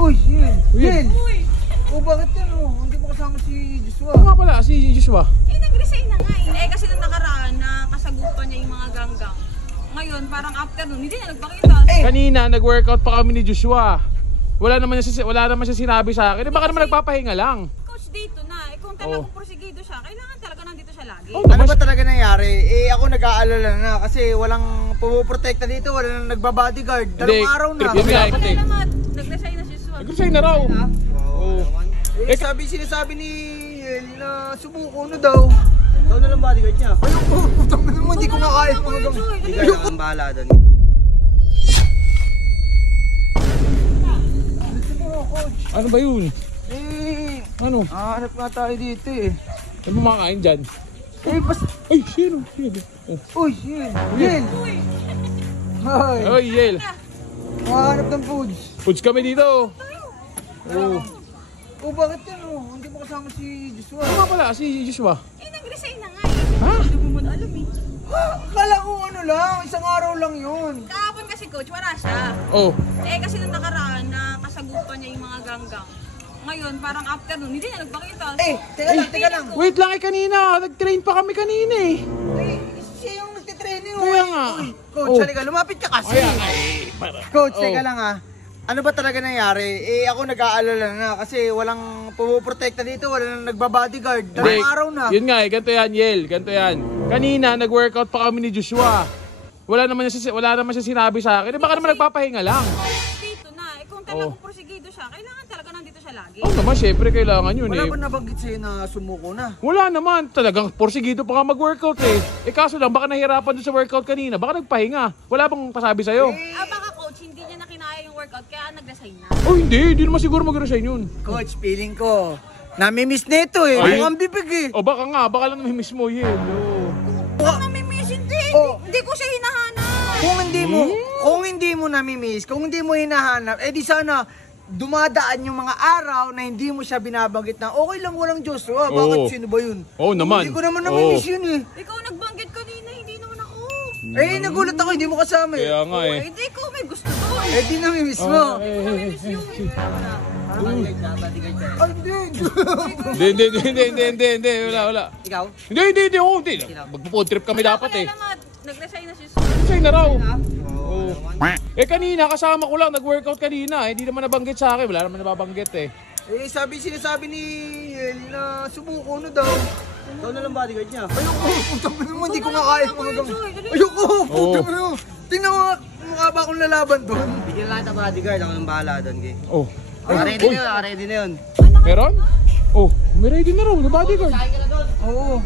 Uy, Yel! Yel! O bakit yan oh? Hindi mo kasama si Joshua. Oo nga pala, si Joshua. Nag-resign na nga eh. Kasi nung nakaraan, nakasagupan niya yung mga ganggang. Ngayon, parang afternoon, hindi na nagpakita. Kanina, nag-workout pa kami ni Joshua. Wala naman siya sinabi sa akin. Baka naman nagpapahinga lang. Coach dito na. Kung talagang porsigido siya, kailangan talaga nandito siya lagi. Ano ba talaga nangyari? Ako nag-aalala na kasi walang pumuprotekta dito, walang nagbabodyguard. Dalawang araw na. Yun nga, Wala naman. Nag-resign na si Joshua. Nag-resign na raw. Oo. Sinasabi ni Yel na sumuko na daw. Ikaw na lang bodyguard niya. Ayoko, putang na naman, hindi ko nga kaya mga gamit. Hindi ka lang bahala doon. Ano ba yun? Ano? Hanap nga tayo dito eh. Ano mo makakain dyan? Ay, sino? Uy, Yel! Yel! Hi! Oy, Yel! Hanap ng foods. Foods kami dito. O bakit yan oh? Hindi mo kasama si Joshua. Ano nga pala, si Joshua. Nag-resign na nga eh. Ha? Hindi mo muna alam eh. Kala ko ano lang, isang araw lang yun. Kahapon kasi coach, wala siya. Oh. Kasi nung nakaraan, nakasagupan niya yung mga ganggang. Ngayon, parang afternoon, hindi na nagpakita. Teka lang. Wait lang kanina. Nag-train pa kami kanina eh. Siya yung nagtitraining oh. Kaya nga. Coach, halika, lumapit ka kasi. Coach, teka lang ha. Ano ba talaga nangyari? Ako nag-aalala na kasi walang pumuprotekta dito, walang nagbabodyguard. Dalawang araw na. Yun nga ganito yan, Yel. Ganito yan. Kanina, nag-workout pa kami ni Joshua. Wala naman siya sinabi sa akin. Baka naman nagpapahinga lang. Dito na. Kung talagang porsigido siya, kailangan talaga nandito siya lagi. Oo naman, syempre kailangan yun Wala eh. ba nabanggit sa'yo na sumuko na? Wala naman. Talagang porsigido pa ka mag-workout eh. Kaso lang, baka nahirapan doon sa workout kanina. Baka nagpahinga. Wala bang pasabi sa'yo? Baka coach, hindi niya na kinaya yung workout, kaya nag-resign na. Oh, hindi. Hindi naman siguro mag-resign yun. Coach, feeling ko, namimiss nito eh. Ay. Mukhang bibig eh. O baka nga, baka lang namimiss mo, Yel. Namimiss, hindi. Hindi ko siya hinahanap. Kung hindi mo namimiss, kung hindi mo hinahanap, di sana dumadaan yung mga araw na hindi mo siya binabanggit na okay lang walang Joshua. Bakit sino ba yun? Oo naman. Hindi ko naman namimiss yun eh. Ikaw nagbanggit kanina, hindi naman ako. Nagulat ako, hindi mo kasama eh. Kaya nga eh. Hindi ko may gusto doon. Di namimiss mo. Hindi. Wala. Ikaw? Hindi. Magpo-food trip kami dapat eh. Nag-resign na si Joshua. Resign na raw. Kanina, kasama ko lang, nag-workout kanina. Hindi naman nabanggit sa akin. Wala naman nababanggit eh. Sinasabi ni Yel na sumuko na daw. Ikaw na lang bodyguard niya. Ayoko, putang na naman, hindi ko nga kaya mga gamit. Ayoko, putang na naman. Tingnan mo, mukha ba akong lalaban doon? Bigyan lang kita bodyguard, ako nang bahala doon. Oh. Ready na yun. Meron? Oh, may ready na raw, na bodyguard. Oo.